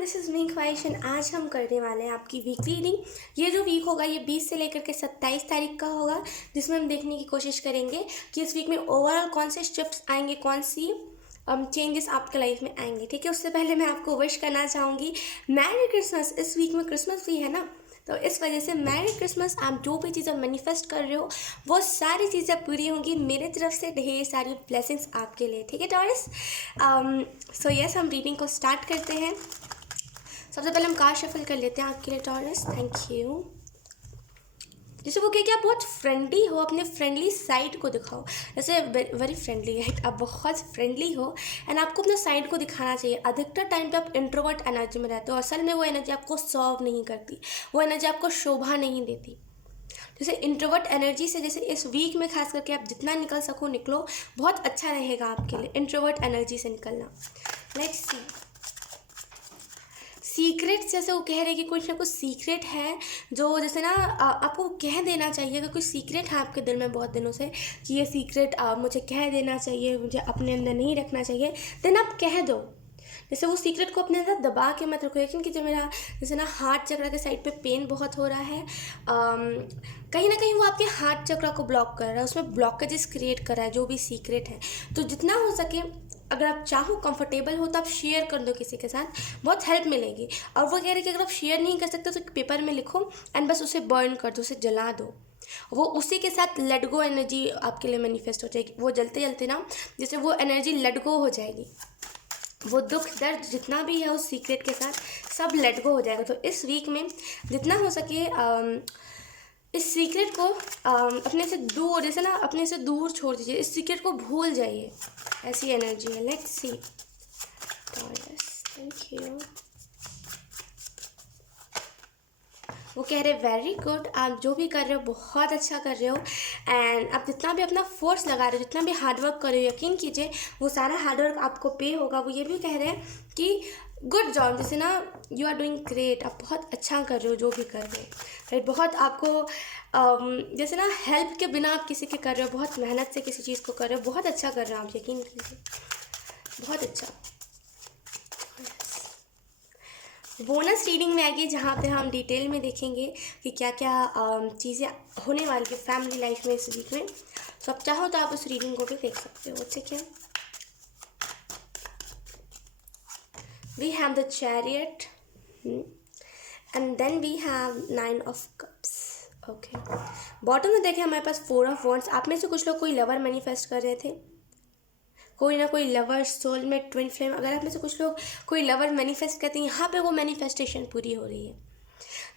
This is me ख्वाहिश and आज हम करने वाले हैं आपकी वीकली रीडिंग। ये जो वीक होगा ये 20 से लेकर के 27 तारीख का होगा, जिसमें हम देखने की कोशिश करेंगे कि इस वीक में ओवरऑल कौन से शिफ्ट्स आएंगे, कौन सी चेंजेस आपके लाइफ में आएंगे। ठीक है, उससे पहले मैं आपको विश करना चाहूँगी मैरी क्रिसमस। इस वीक में क्रिसमस भी है ना, तो इस वजह से मैरी क्रिसमस। आप जो भी चीज़ें मैनिफेस्ट कर रहे हो वो सारी चीज़ें पूरी होंगी। मेरे तरफ से ढेर सारी ब्लेसिंग्स आपके लिए। ठीक है टॉरस, सो यस, हम रीडिंग को स्टार्ट करते हैं। सबसे पहले हम कार्ड शफल कर लेते हैं आपके लिए टॉरस। Thank you. जैसे वो कहे कि आप बहुत फ्रेंडली हो, अपने फ्रेंडली साइड को दिखाओ। जैसे वेरी फ्रेंडली है, आप बहुत फ्रेंडली हो एंड आपको अपना साइड को दिखाना चाहिए। अधिकतर टाइम पे आप इंट्रोवर्ट एनर्जी में रहते हो। असल में वो एनर्जी आपको सर्व नहीं करती, वो एनर्जी आपको शोभा नहीं देती। जैसे इंट्रोवर्ट एनर्जी से, जैसे इस वीक में खास करके आप जितना निकल सको निकलो, बहुत अच्छा रहेगा आपके लिए इंट्रोवर्ट एनर्जी से निकलना। Let's see secret. जैसे वो कह रहे हैं कि कुछ ना कुछ सीक्रेट है जो जैसे ना आपको कह देना चाहिए। अगर कुछ सीक्रेट है आपके दिल में बहुत दिनों से कि ये सीक्रेट मुझे कह देना चाहिए, मुझे अपने अंदर नहीं रखना चाहिए, देन आप कह दो। जैसे वो सीक्रेट को अपने अंदर दबा के मत रखो। लेकिन कि जो मेरा जैसे ना हार्ट चक्र के साइड पे पेन बहुत हो रहा है, कहीं ना कहीं वो आपके हार्ट चक्र को ब्लॉक कर रहा है, उसमें ब्लॉकेजेस क्रिएट कर रहा है जो भी सीक्रेट है। तो जितना हो सके, अगर आप चाहो कंफर्टेबल हो तो आप शेयर कर दो किसी के साथ, बहुत हेल्प मिलेगी। और वो कह रहे हैं कि अगर आप शेयर नहीं कर सकते तो पेपर में लिखो एंड बस उसे बर्न कर दो, उसे जला दो। वो उसी के साथ लेट गो एनर्जी आपके लिए मैनिफेस्ट हो जाएगी। वो जलते जलते ना जैसे वो एनर्जी लेट गो हो जाएगी। वो दुख दर्द जितना भी है उस सीक्रेट के साथ सब लेट गो हो जाएगा। तो इस वीक में जितना हो सके इस सीक्रेट को अपने से दूर, जैसे ना अपने से दूर छोड़ दीजिए, इस सीक्रेट को भूल जाइए। ऐसी एनर्जी है। Let's see. Thank you. वो कह रहे वेरी गुड, आप जो भी कर रहे हो बहुत अच्छा कर रहे हो एंड आप जितना भी अपना फोर्स लगा रहे हो, जितना भी हार्डवर्क कर रहे हो, यकीन कीजिए वो सारा हार्डवर्क आपको पे होगा। वो ये भी कह रहे हैं कि गुड जॉब, जैसे ना यू आर डूइंग ग्रेट, आप बहुत अच्छा कर रहे हो जो भी कर रहे हो। राइट, बहुत आपको जैसे ना हेल्प के बिना आप किसी के कर रहे हो, बहुत मेहनत से किसी चीज़ को कर रहे हो, बहुत अच्छा कर रहे हो आप, यकीन कीजिए बहुत अच्छा। बोनस रीडिंग में आगे जहाँ पे हम डिटेल में देखेंगे कि क्या क्या चीज़ें होने वाली है फैमिली लाइफ में इस वीक में। तो आप चाहो तो आप उस रीडिंग को भी देख सकते हो। ठीक है, we have the chariot and then we have 9 of cups. Okay, bottom में देखें हमारे पास 4 ऑफ वॉन्ड्स। आप में से कुछ लोग कोई लवर मैनिफेस्ट कर रहे थे, कोई ना कोई लवर, सोलमेट, ट्विन फ्लेम। अगर आप में से कुछ लोग कोई लवर मैनिफेस्ट करते हैं, यहाँ पे वो मैनिफेस्टेशन पूरी हो रही है।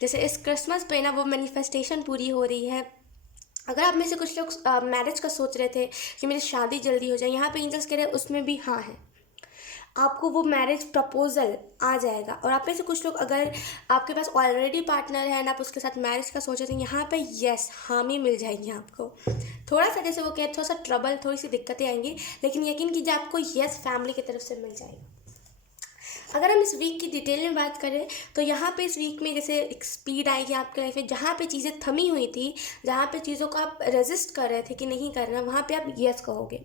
जैसे इस क्रिसमस पे ना वो मैनिफेस्टेशन पूरी हो रही है। अगर आप में से कुछ लोग मैरिज का सोच रहे थे कि मेरी शादी जल्दी हो जाए, यहाँ पे एंजल्स कह रहे हैं उसमें भी हाँ है, आपको वो मैरिज प्रपोजल आ जाएगा। और आप में से कुछ लोग अगर आपके पास ऑलरेडी पार्टनर है एंड आप उसके साथ मैरिज का सोच रहे थे, यहाँ पे यस हामी मिल जाएगी आपको। थोड़ा सा जैसे वो कहते थोड़ा सा ट्रबल, थोड़ी सी दिक्कतें आएंगी, लेकिन यकीन कीजिए आपको यस फैमिली की तरफ से मिल जाएगा। अगर हम इस वीक की डिटेल में बात करें तो यहाँ पे इस वीक में जैसे एक स्पीड आएगी आपके लाइफ में। जहाँ पे चीज़ें थमी हुई थी, जहाँ पे चीज़ों को आप रेजिस्ट कर रहे थे कि नहीं करना, वहाँ पे आप यस कहोगे।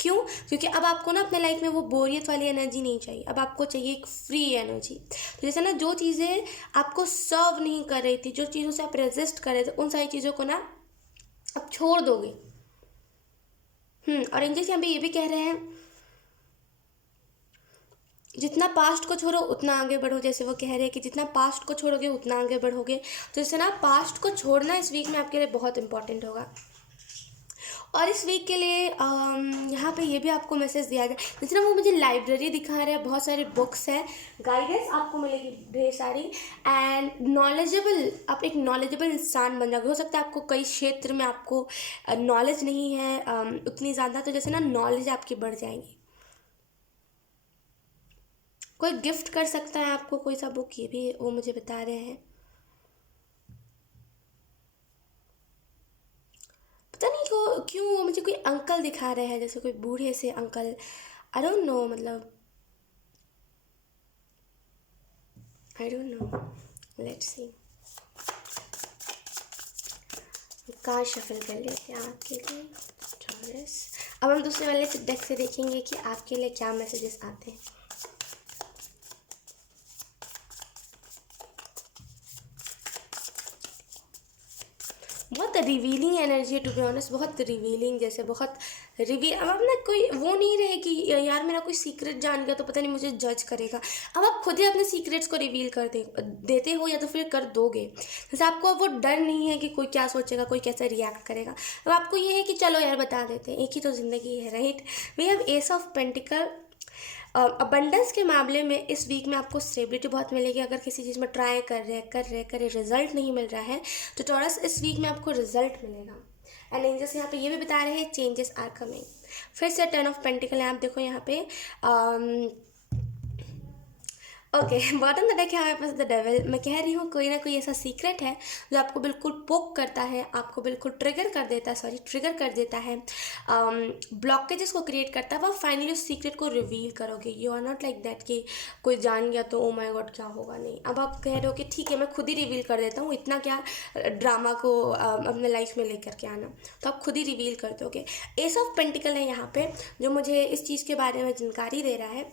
क्यों? क्योंकि अब आपको ना अपने लाइफ में वो बोरियत वाली एनर्जी नहीं चाहिए, अब आपको चाहिए एक फ्री एनर्जी। तो जैसे ना जो चीज़ें आपको सर्व नहीं कर रही थी, जो चीज़ों से आप रेजिस्ट कर रहे थे, उन सारी चीज़ों को ना अब छोड़ दोगे। और एंजल्स यहाँ पे ये भी कह रहे हैं जितना पास्ट को छोड़ो उतना आगे बढ़ो। जैसे वो कह रहे हैं कि जितना पास्ट को छोड़ोगे उतना आगे बढ़ोगे। तो जैसे ना पास्ट को छोड़ना इस वीक में आपके लिए बहुत इंपॉर्टेंट होगा। और इस वीक के लिए यहाँ पे ये भी आपको मैसेज दिया गया, जैसे ना वो मुझे लाइब्रेरी दिखा रहे हैं, बहुत सारे बुक्स हैं, गाइडेंस आपको मिलेगी ढेर सारी एंड नॉलेजेबल, आप एक नॉलेजेबल इंसान बन जाओगे। हो सकता है आपको कई क्षेत्र में आपको नॉलेज नहीं है उतनी ज़्यादा, तो जैसे ना नॉलेज आपकी बढ़ जाएगी। कोई गिफ्ट कर सकता है आपको कोई सा बुक, ये भी वो मुझे बता रहे हैं। पता नहीं क्यों मुझे कोई अंकल दिखा रहे हैं, जैसे कोई बूढ़े से अंकल। आई डोंट नो, मतलब I don't know. Let's see, card shuffle कर लेते हैं आपके लिए टॉरस। अब हम दूसरे वाले डेक से देखेंगे कि आपके लिए क्या मैसेजेस आते हैं। बहुत रिवीलिंग एनर्जी है टू बी ऑनेस्ट, बहुत रिवीलिंग, जैसे बहुत रिवील। अब आप ना कोई वो नहीं रहे कि यार मेरा कोई सीक्रेट जान गया तो पता नहीं मुझे जज करेगा। अब आप खुद ही अपने सीक्रेट्स को रिवील कर देते हो या तो फिर कर दोगे। जैसे आपको अब वो डर नहीं है कि कोई क्या सोचेगा, कोई कैसे रिएक्ट करेगा। अब आपको ये है कि चलो यार बता देते हैं, एक ही तो ज़िंदगी है, right. We have ace of pentacle. Abundance के मामले में इस वीक में आपको स्टेबिलिटी बहुत मिलेगी। अगर किसी चीज़ में ट्राई कर रहे रिजल्ट नहीं मिल रहा है तो टॉरस इस वीक में आपको रिजल्ट मिलेगा। एंड एंजल्स यहाँ पे ये भी बता रहे हैं चेंजेस आर कमिंग। फिर से 10 ऑफ पेंटिकल है, आप देखो यहाँ पे ओके बॉटम द डेक है हमारे पास द डेविल। मैं कह रही हूँ कोई ना कोई ऐसा सीक्रेट है जो आपको बिल्कुल पोक करता है, आपको बिल्कुल ट्रिगर कर देता है, ब्लॉकेजेस को क्रिएट करता है। वो फाइनली उस सीक्रेट को रिवील करोगे। You are not like that कि कोई जान गया तो ओ माय गॉड क्या होगा, नहीं। अब आप कह रहे हो कि ठीक है मैं खुद ही रिवील कर देता हूँ, इतना क्या ड्रामा को अपने लाइफ में लेकर के आना, तो आप खुद ही रिवील कर दोगे। एस ऑफ पेंटिकल है यहाँ पे जो मुझे इस चीज़ के बारे में जानकारी दे रहा है।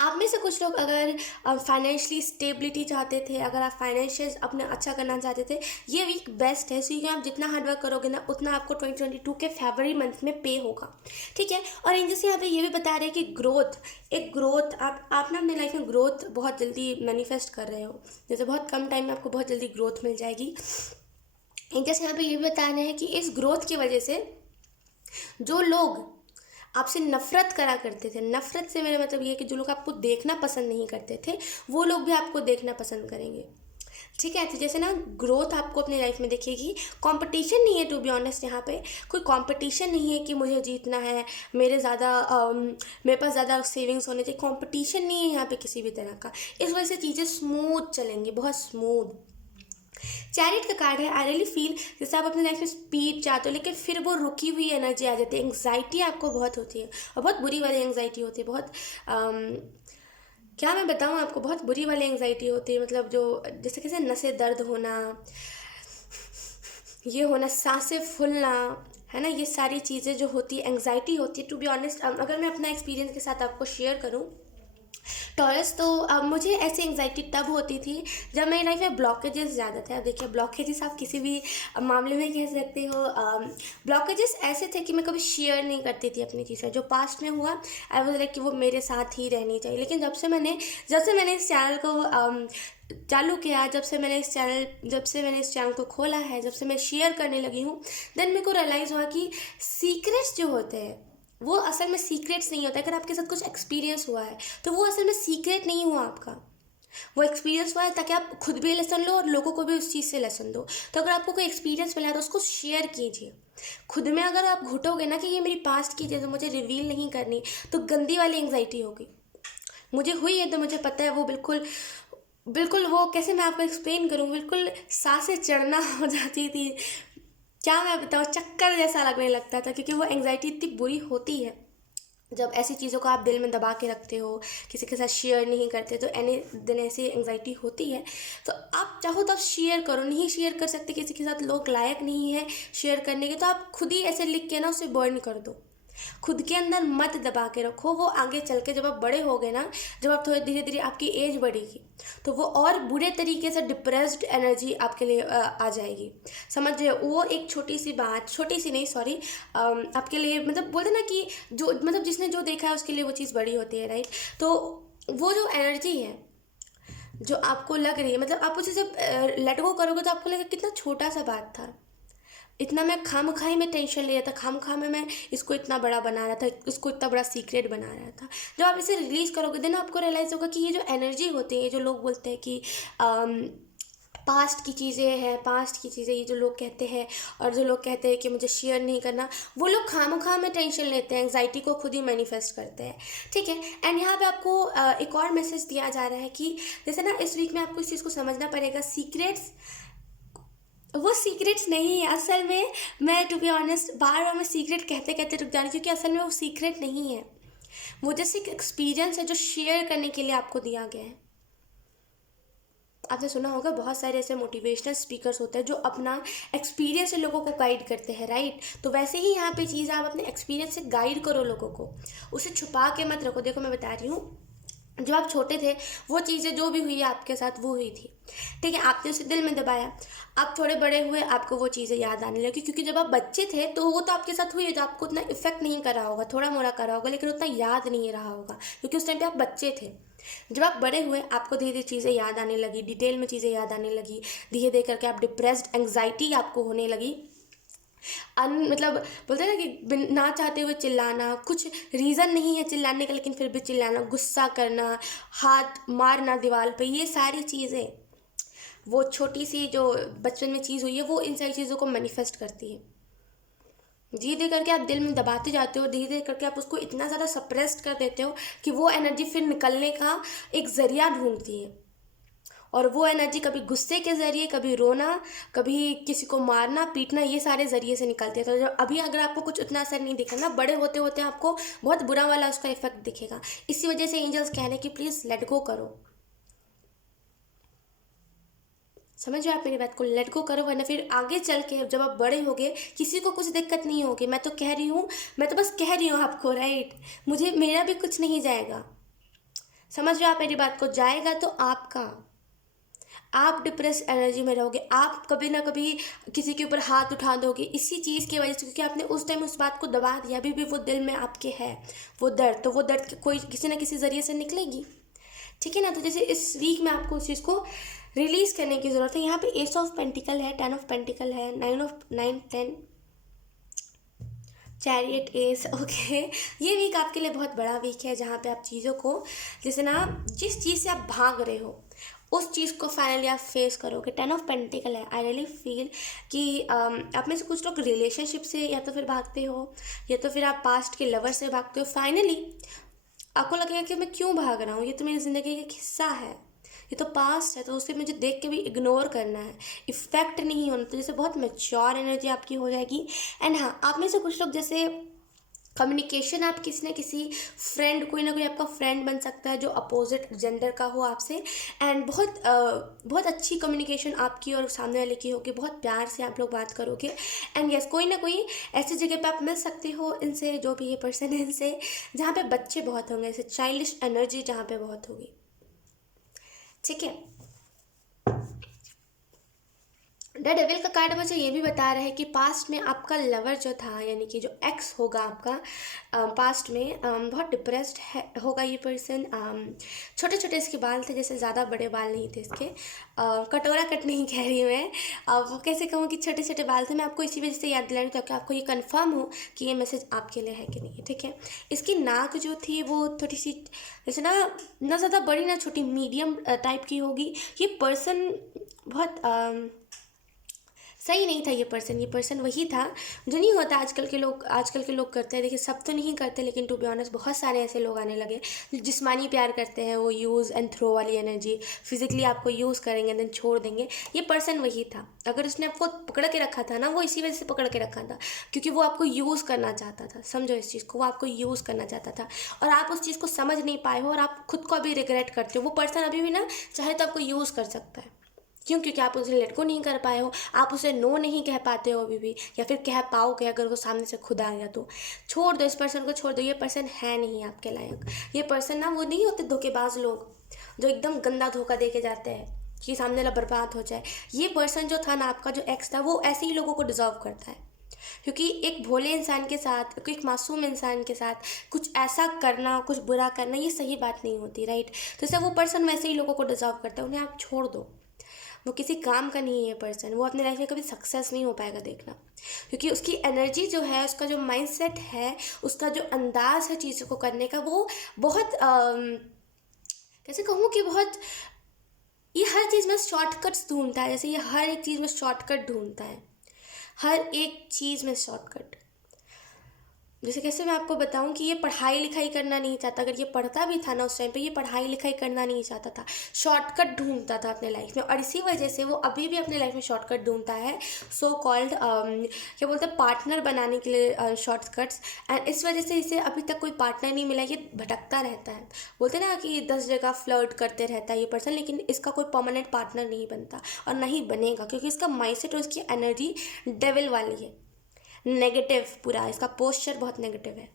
आप में से कुछ लोग अगर फाइनेंशियली स्टेबिलिटी चाहते थे, अगर आप फाइनेंशियल अपने अच्छा करना चाहते थे, ये वीक बेस्ट है। क्योंकि आप जितना हार्डवर्क करोगे ना उतना आपको 2022 के फरवरी मंथ में पे होगा, ठीक है। और एंजल्स यहाँ पे ये भी बता रहे हैं कि ग्रोथ आप ना अपने लाइफ में ग्रोथ बहुत जल्दी मैनिफेस्ट कर रहे हो। जैसे बहुत कम टाइम में आपको बहुत जल्दी ग्रोथ मिल जाएगी। एंजल्स यहाँ पे ये भी बता रहे हैं कि इस ग्रोथ की वजह से जो लोग आपसे नफरत करा करते थे, नफरत से मेरा मतलब ये है कि जो लोग आपको देखना पसंद नहीं करते थे वो लोग भी आपको देखना पसंद करेंगे, ठीक है। तो जैसे ना ग्रोथ आपको अपनी लाइफ में दिखेगी। कंपटीशन नहीं है टू बी ऑनेस्ट, यहाँ पे कोई कंपटीशन नहीं है कि मुझे जीतना है, मेरे पास ज़्यादा सेविंग्स होने चाहिए। कंपटीशन नहीं है यहाँ पे किसी भी तरह का। इस वजह से चीज़ें स्मूथ चलेंगी, बहुत स्मूथ। चैरिट का कार्ड है। आई रियली फील जैसे आप अपने लाइफ में स्पीड चाहते हो लेकिन फिर वो रुकी हुई एनर्जी आ जाती है। एंग्जाइटी आपको बहुत होती है और बहुत बुरी वाली एंग्जाइटी होती है। बहुत क्या मैं बताऊँ आपको, बहुत बुरी वाली एंग्जाइटी होती है। मतलब जो जैसे कैसे नसें दर्द होना, ये होना, सांसें फूलना, है ना, ये सारी चीज़ें जो होती है एंग्जाइटी होती है। टू बी ऑनेस्ट अगर मैं अपना एक्सपीरियंस के साथ आपको शेयर करूँ टॉरस, तो अब मुझे ऐसी एंग्जाइटी तब होती थी जब मेरी लाइफ में ब्लॉकेजेस ज़्यादा थे। अब देखिए ब्लॉकेजेस आप किसी भी मामले में कह सकते हो। ब्लॉकेजेस ऐसे थे कि मैं कभी शेयर नहीं करती थी अपनी चीज़ें, जो पास्ट में हुआ आई वाज लाइक कि वो मेरे साथ ही रहनी चाहिए। लेकिन जब से मैंने इस चैनल को चालू किया, जब से मैंने इस चैनल को खोला है, जब से मैं शेयर करने लगी हूँ, देन मेरे को रियलाइज़ हुआ कि सीक्रेट्स जो होते हैं वो असल में सीक्रेट्स नहीं होता है। अगर आपके साथ कुछ एक्सपीरियंस हुआ है तो वो असल में सीक्रेट नहीं हुआ आपका, वो एक्सपीरियंस हुआ है ताकि आप खुद भी लेसन लो और लोगों को भी उस चीज़ से लेसन दो। तो अगर आपको कोई एक्सपीरियंस मिला है तो उसको शेयर कीजिए। खुद में अगर आप घुटोगे ना कि ये मेरी पास्ट की चीज़ मुझे रिवील नहीं करनी, तो गंदी वाली एंग्जाइटी होगी। मुझे हुई है तो मुझे पता है वो बिल्कुल वो कैसे मैं आपको एक्सप्लेन करूँ, बिल्कुल सांसें चढ़ना हो जाती थी। क्या मैं बताऊँ, चक्कर जैसा लगने लगता था, क्योंकि वो एंग्जाइटी इतनी बुरी होती है। जब ऐसी चीज़ों को आप दिल में दबा के रखते हो, किसी के साथ शेयर नहीं करते, तो एनी दिन ऐसी एंग्जाइटी होती है। तो आप चाहो तो आप शेयर करो, नहीं शेयर कर सकते किसी के साथ, लोग लायक नहीं है शेयर करने के, तो आप खुद ही ऐसे लिख के ना उसे बर्न कर दो। खुद के अंदर मत दबा के रखो। वो आगे चल के जब आप बड़े होगे ना, जब आप थोड़े धीरे धीरे आपकी एज बढ़ेगी, तो वो और बुरे तरीके से डिप्रेस्ड एनर्जी आपके लिए आ जाएगी। समझ रहे हो, वो एक छोटी सी बात, छोटी सी नहीं सॉरी, आपके लिए मतलब बोलते ना कि जो मतलब जिसने जो देखा है उसके लिए वो चीज़ बड़ी होती है, राइट। तो वो जो एनर्जी है जो आपको लग रही है, मतलब आप उसे जब लेट गो करोगे तो आपको लगेगा कितना छोटा सा बात था, इतना मैं खामखाई में टेंशन ले रहा था, खामखा में मैं इसको इतना बड़ा बना रहा था, इसको इतना बड़ा सीक्रेट बना रहा था। जब आप इसे रिलीज़ करोगे देन आपको रियलाइज़ होगा कि ये जो एनर्जी होती है, जो लोग बोलते हैं कि पास्ट की चीज़ें हैं, पास्ट की चीज़ें, ये जो लोग कहते हैं और जो लोग कहते हैं कि मुझे शेयर नहीं करना, वो लोग खामखा में टेंशन लेते हैं, एंग्जाइटी को खुद ही मैनिफेस्ट करते हैं, ठीक है। एंड यहाँ पे आपको एक और मैसेज दिया जा रहा है कि जैसे ना इस वीक में आपको इस चीज़ को समझना पड़ेगा, सीक्रेट्स वो सीक्रेट्स नहीं है असल में। मैं टू बी ऑनेस्ट बार बार मैं सीक्रेट कहते कहते रुक जा रही, क्योंकि असल में वो सीक्रेट नहीं है, वो जैसे एक एक्सपीरियंस है जो शेयर करने के लिए आपको दिया गया है। आपने सुना होगा बहुत सारे ऐसे मोटिवेशनल स्पीकर्स होते हैं जो अपना एक्सपीरियंस से लोगों को गाइड करते हैं, राइट। तो वैसे ही यहाँ पे चीज़ आप अपने एक्सपीरियंस से गाइड करो लोगों को, उसे छुपा के मत रखो। देखो मैं बता रही हूँ, जब आप छोटे थे वो चीज़ें जो भी हुई है आपके साथ वो हुई थी, ठीक है, आपने उसे दिल में दबाया। आप थोड़े बड़े हुए, आपको वो चीज़ें याद आने लगी, क्योंकि जब आप बच्चे थे तो वो तो आपके साथ हुई है, तो आपको उतना इफेक्ट नहीं करा होगा, थोड़ा मोड़ा करा होगा, लेकिन उतना याद नहीं रहा होगा, क्योंकि उस टाइम पे आप बच्चे थे। जब आप बड़े हुए आपको धीरे धीरे चीज़ें याद आने लगी, डिटेल में चीज़ें याद आने लगी, धीरे धीरे करके आप डिप्रेस्ड, एंग्जाइटी आपको होने लगी, मतलब बोलते हैं ना कि ना चाहते हुए चिल्लाना, कुछ रीज़न नहीं है चिल्लाने का लेकिन फिर भी चिल्लाना, गुस्सा करना, हाथ मारना दीवार पे, ये सारी चीज़ें, वो छोटी सी जो बचपन में चीज़ हुई है वो इन सारी चीज़ों को मैनिफेस्ट करती है। धीरे धीरे करके आप दिल में दबाते जाते हो, धीरे धीरे करके आप उसको इतना ज़्यादा सप्रेस्ड कर देते हो कि वो एनर्जी फिर निकलने का एक ज़रिया ढूंढती है। और वो एनर्जी कभी गुस्से के ज़रिए, कभी रोना, कभी किसी को मारना पीटना, ये सारे ज़रिए से निकलते हैं। तो जब अभी अगर आपको कुछ उतना असर नहीं दिखा ना, बड़े होते होते आपको बहुत बुरा वाला उसका इफेक्ट दिखेगा। इसी वजह से एंजल्स कह रहे हैं कि प्लीज़ लेट गो करो। समझ रहे हो आप मेरी बात को, लेट गो करो, वरना फिर आगे चल के जब आप बड़े होगे किसी को कुछ दिक्कत नहीं होगी। मैं तो कह रही हूँ, मैं तो बस कह रही हूँ आपको, राइट, मुझे मेरा भी कुछ नहीं जाएगा। समझ रहे हो आप मेरी बात को, जाएगा तो आपका, आप डिप्रेस एनर्जी में रहोगे, आप कभी ना कभी किसी के ऊपर हाथ उठा दोगे इसी चीज़ की वजह से, क्योंकि आपने उस टाइम उस बात को दबा दिया। अभी भी वो दिल में आपके है वो दर्द, तो वो दर्द कोई किसी ना किसी ज़रिए से निकलेगी, ठीक है ना। तो जैसे इस वीक में आपको उस चीज़ को रिलीज़ करने की ज़रूरत है। यहाँ पे एस ऑफ पेंटिकल है, 10 ऑफ पेंटिकल है, 9 10 चैरियट एस, ओके। ये वीक आपके लिए बहुत बड़ा वीक है, जहाँ पे आप चीज़ों को, जैसे ना जिस चीज़ से आप भाग रहे हो उस चीज़ को फाइनली आप फेस करोगे। 10 ऑफ पेंटिकल है। आई रियली फील कि आप में से कुछ लोग रिलेशनशिप से या तो फिर भागते हो, या तो फिर आप पास्ट के लवर से भागते हो। फाइनली आपको लगेगा कि मैं क्यों भाग रहा हूँ, ये तो मेरी ज़िंदगी का एक हिस्सा है, ये तो पास्ट है, तो उसे मुझे देख के भी इग्नोर करना है, इफेक्ट नहीं होना। तो जैसे बहुत मेच्योर एनर्जी आपकी हो जाएगी। एंड हाँ, आप में से कुछ लोग जैसे कम्युनिकेशन, आप किसी न किसी फ्रेंड, कोई ना कोई आपका फ्रेंड बन सकता है जो अपोजिट जेंडर का हो आपसे, एंड बहुत अच्छी कम्युनिकेशन आपकी और सामने वाले की होगी, बहुत प्यार से आप लोग बात करोगे। एंड यस, कोई ना कोई ऐसी जगह पे आप मिल सकते हो इनसे, जो भी ये पर्सन है इनसे, जहाँ पे बच्चे बहुत होंगे, जैसे चाइल्डिश एनर्जी जहाँ पे बहुत होगी, ठीक है। द डेविल का कार्ड मुझे ये भी बता रहा है कि पास्ट में आपका लवर जो था, यानी कि जो एक्स होगा आपका, पास्ट में बहुत डिप्रेस्ड है होगा ये पर्सन। छोटे छोटे इसके बाल थे, जैसे ज़्यादा बड़े बाल नहीं थे इसके, कटोरा कट नहीं कह रही हूँ मैं, वो कैसे कहूँ कि छोटे छोटे बाल थे। मैं आपको इसी वजह से याद दिला रही हूँ ताकि आपको ये कंफर्म हो कि ये मैसेज आपके लिए है कि नहीं, ठीक है। इसकी नाक जो थी वो थोड़ी सी, जैसे ना ज़्यादा बड़ी ना छोटी, मीडियम टाइप की होगी। ये पर्सन बहुत सही नहीं था। ये पर्सन वही था जो नहीं होता, आजकल के लोग करते हैं। देखिए, सब तो नहीं करते, लेकिन टू बी ऑनेस्ट बहुत सारे ऐसे लोग आने लगे जो जिस्मानी प्यार करते हैं, वो यूज़ एंड थ्रो वाली एनर्जी, फिजिकली आपको यूज़ करेंगे देन छोड़ देंगे। ये पर्सन वही था। अगर उसने आपको पकड़ के रखा था ना, वो इसी वजह से पकड़ के रखा था, क्योंकि वो आपको यूज़ करना चाहता था। समझो इस चीज़ को, वो आपको यूज़ करना चाहता था और आप उस चीज़ को समझ नहीं पाए हो, और आप खुद को अभी रिग्रेट करते हो। वो पर्सन अभी भी ना चाहे तो आपको यूज़ कर सकता है। क्यों? क्योंकि आप उसे लेट को नहीं कर पाए हो, आप उसे नो नहीं कह पाते हो अभी भी, या फिर कह पाओगे अगर वो सामने से खुद आ गया तो। छोड़ दो इस पर्सन को, छोड़ दो। ये पर्सन है नहीं आपके लायक। ये पर्सन ना, वो नहीं होते धोखेबाज लोग जो एकदम गंदा धोखा दे के जाते हैं कि सामने वाला बर्बाद हो जाए। ये पर्सन जो था ना, आपका जो एक्स था, वो ऐसे ही लोगों को डिजर्व करता है, क्योंकि एक भोले इंसान के साथ, एक मासूम इंसान के साथ कुछ ऐसा करना, कुछ बुरा करना, ये सही बात नहीं होती, राइट। तो इससे वो पर्सन वैसे ही लोगों को डिजर्व करता है, उन्हें आप छोड़ दो। वो किसी काम का नहीं है पर्सन, वो अपने लाइफ में कभी सक्सेस नहीं हो पाएगा, देखना। क्योंकि उसकी एनर्जी जो है, उसका जो माइंडसेट है, उसका जो अंदाज है चीज़ों को करने का, वो बहुत कैसे कहूँ कि बहुत, ये हर चीज़ में शॉर्टकट्स ढूंढता है। जैसे ये हर एक चीज़ में शॉर्टकट ढूंढता है, हर एक चीज़ में शॉर्टकट। जैसे कैसे मैं आपको बताऊं कि ये पढ़ाई लिखाई करना नहीं चाहता। अगर ये पढ़ता भी था ना उस टाइम पे, ये पढ़ाई लिखाई करना नहीं चाहता था, शॉर्टकट ढूंढता था अपने लाइफ में, और इसी वजह से वो अभी भी अपने लाइफ में शॉर्टकट ढूंढता है। सो कॉल्ड क्या बोलते हैं, पार्टनर बनाने के लिए शॉर्टकट्स। एंड इस वजह से इसे अभी तक कोई पार्टनर नहीं मिला, ये भटकता रहता है। बोलते ना कि 10 जगह फ्लर्ट करते रहता है ये पर्सन, लेकिन इसका कोई परमानेंट पार्टनर नहीं बनता और नहीं बनेगा, क्योंकि इसका माइंडसेट और इसकी एनर्जी डेविल वाली है, नेगेटिव। पूरा इसका पोस्चर बहुत नेगेटिव है,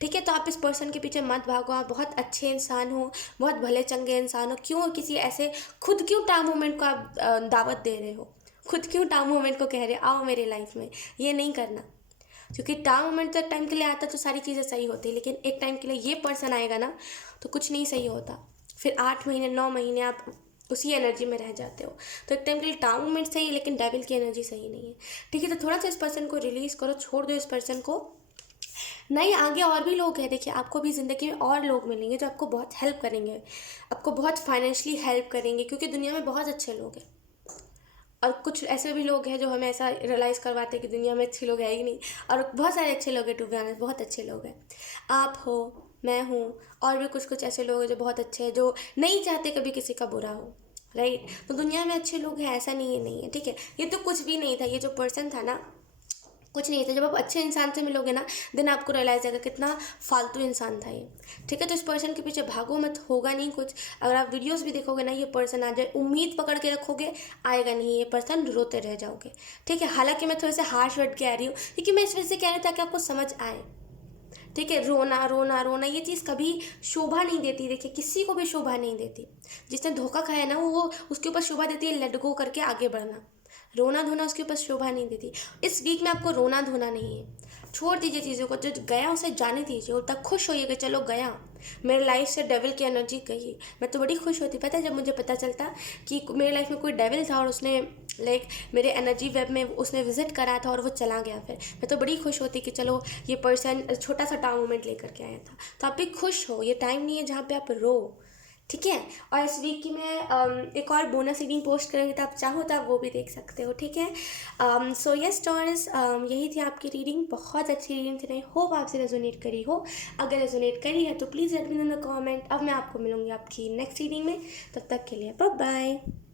ठीक है, तो आप इस पर्सन के पीछे मत भागो। आप बहुत अच्छे इंसान हो, बहुत भले चंगे इंसान हो। क्यों किसी ऐसे खुद क्यों टाइम मोमेंट को आप दावत दे रहे हो? खुद क्यों टाइम मोमेंट को कह रहे हो आओ मेरे लाइफ में? ये नहीं करना, क्योंकि टाइम मोमेंट तो एक टाइम के लिए आता तो सारी चीज़ें सही होती, लेकिन एक टाइम के लिए ये पर्सन आएगा ना तो कुछ नहीं सही होता। फिर 8 महीने 9 महीने आप उसी एनर्जी में रह जाते हो। तो एक टाइम के लिए टाइम मोमेंट सही है, लेकिन डेविल की एनर्जी सही नहीं है। ठीक है, तो थोड़ा सा इस पर्सन को रिलीज़ करो, छोड़ दो इस पर्सन को। नहीं, आगे और भी लोग हैं। देखिए, आपको भी ज़िंदगी में और लोग मिलेंगे जो आपको बहुत हेल्प करेंगे, आपको बहुत फाइनेंशियली हेल्प करेंगे, क्योंकि दुनिया में बहुत अच्छे लोग हैं। और कुछ ऐसे भी लोग हैं जो हमें ऐसा रियलाइज़ करवाते हैं कि दुनिया में अच्छे लोग हैं ही नहीं, और बहुत सारे अच्छे लोग हैं। टू बी ऑनेस्ट, बहुत अच्छे लोग हैं। आप हो, मैं हूँ, और भी कुछ कुछ ऐसे लोग हैं जो बहुत अच्छे हैं, जो नहीं चाहते कभी किसी का बुरा हो। राइट, तो दुनिया में अच्छे लोग हैं, ऐसा नहीं है। ठीक है, ये तो कुछ भी नहीं था, ये जो पर्सन था ना कुछ नहीं था। जब आप अच्छे इंसान से मिलोगे ना, देन आपको रियलाइज़ आएगा कितना फालतू इंसान था ये। ठीक है, तो इस पर्सन के पीछे भागो मत, होगा नहीं कुछ। अगर आप वीडियोस भी देखोगे ना, ये पर्सन आ जाए, उम्मीद पकड़ के रखोगे, आएगा नहीं ये पर्सन, रोते रह जाओगे। ठीक है, हालांकि मैं थोड़े से हार्श वर्ड कह रही हूँ, क्योंकि मैं इस वजह से कह रही हूँ ताकि आपको समझ आए। ठीक है, रोना रोना रोना ये चीज़ कभी शोभा नहीं देती। देखिए, किसी को भी शोभा नहीं देती। जिसने धोखा खाया ना, वो उसके ऊपर शोभा देती है लेट गो करके आगे बढ़ना। रोना धोना उसके ऊपर शोभा नहीं देती। इस वीक में आपको रोना धोना नहीं है। छोड़ दीजिए चीज़ों को, जो गया उसे जाने दीजिए, और तब खुश होइए कि चलो गया, मेरे लाइफ से डेविल की एनर्जी गई। मैं तो बड़ी खुश होती, पता है, जब मुझे पता चलता कि मेरे लाइफ में कोई डेविल था और उसने लाइक मेरे एनर्जी वेब में उसने विजिट करा था और वो चला गया। फिर मैं तो बड़ी खुश होती कि चलो ये पर्सन छोटा सा टाइम मोमेंट लेकर के आया था। तो आप भी खुश हो, ये टाइम नहीं है जहाँ पे आप रो। ठीक है, और इस वीक की मैं एक और बोनस रीडिंग पोस्ट करेंगे, तो आप चाहो तो आप वो भी देख सकते हो। ठीक है, सो यस टॉरस, यही थी आपकी रीडिंग। बहुत अच्छी रीडिंग थी। आई होप आपसे रेजोनेट करी हो। अगर रेजोनेट करी है तो please let me know in the comment. अब मैं आपको मिलूंगी आपकी नेक्स्ट रीडिंग में, तब तक के लिए बाय बाय।